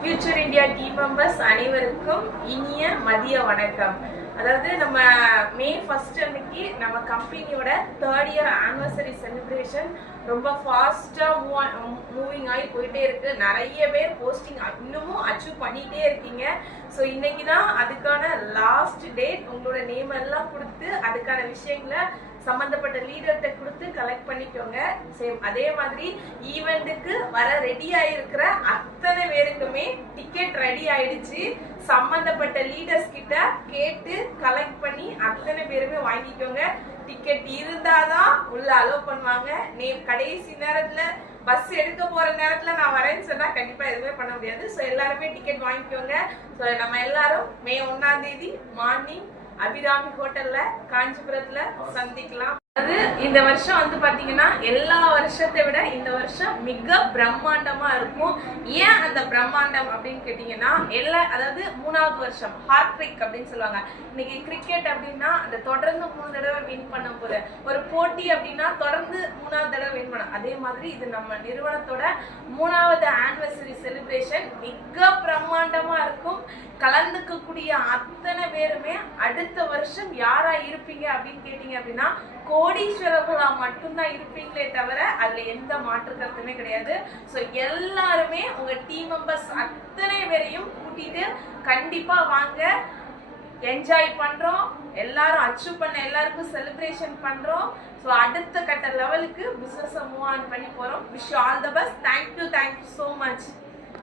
Future India team members அனைவருக்கும் இனிய மதிய வணக்கம். அதாவது நம்ம மே 1 அன்னைக்கு நம்ம கம்பெனியோட 3rd இயர் ஆனிவர்சரி செலிப்ரேஷன் ரொம்ப ஃபாஸ்டா மூவிங் ஆகி போயிட்டே இருக்கு. நிறைய பேர் போஸ்டிங் இன்னமும் அச்சீவ் பண்ணிட்டே இருக்கீங்க. ஸோ இன்னைக்கு தான் அதுக்கான லாஸ்ட் டேட். உங்களோட நேம் எல்லாம் கொடுத்து அதுக்கான விஷயங்களை சம்பந்தப்பட்ட லீடர்கிட்ட கொடுத்து கலெக்ட் பண்ணிக்கோங்க. சேம் அதே மாதிரி ஈவெண்ட்டுக்கு வர ரெடி ஆயிருக்கிற அத்தனை பேருக்குமே டிக்கெட் ரெடி ஆயிடுச்சு. சம்பந்தப்பட்ட லீடர்ஸ் கிட்ட கேட்டு கலெக்ட் பண்ணி அத்தனை பேருமே வாங்கிக்கோங்க. டிக்கெட் இருந்தாதான் உள்ள அலோவ் பண்ணுவாங்க. கடைசி நேரத்துல பஸ் எடுக்க போற நேரத்துல நான் வரேன்னு சொன்னா கண்டிப்பா எதுவுமே பண்ண முடியாது. ஸோ எல்லாருமே டிக்கெட் வாங்கிக்கோங்க. ஸோ நம்ம எல்லாரும் மே 1ஆம் தேதி மார்னிங் அபிராமி ஹோட்டல்ல காஞ்சிபுரத்துல சந்திக்கலாம். அது இந்த வருஷம் வந்து பாத்தீங்கன்னா எல்லா வருஷத்தை விட இந்த வருஷம் மிக பிரம்மாண்டமா இருக்கும். ஏன் அந்த பிரம்மாண்டம் அப்படின்னு கேட்டீங்கன்னா அதாவது 3வது வருஷம் ஹார்ட்ரிக் அப்படின்னு சொல்லுவாங்க. இன்னைக்கு கிரிக்கெட் அப்படின்னா அந்த தொடர்ந்து 3 தடவை வின் பண்ண போது, ஒரு போட்டி அப்படின்னா தொடர்ந்து 3வது தடவை வின் பண்ண, அதே மாதிரி இது நம்ம நிறுவனத்தோட 3வது ஆனிவர்சரி செலிப்ரேஷன் மிக பிரம்மாண்டமா இருக்கும். கலந்துக்கக்கூடிய அத்தனை பேருமே அடுத்த வருஷம் யாரா இருப்பீங்க அப்படின்னு கேட்டீங்க அப்படின்னா கோடீஸ்வரர்களா மட்டும்தான் இருப்பீங்களே தவிர அதுல எந்த மாற்று கருத்துமே கிடையாது. ஸோ எல்லாருமே உங்க டீம் மெம்பர்ஸ் அத்தனை பேரையும் கூட்டிட்டு கண்டிப்பா வாங்க. என்ஜாய் பண்றோம், எல்லாரும் அச்சீவ் பண்ண எல்லாருக்கும் செலிப்ரேஷன் பண்றோம். ஸோ அடுத்த கட்ட லெவலுக்கு பிசினஸ் மூவ் ஆன் பண்ணி போறோம். Wish all the best. Thank you so much.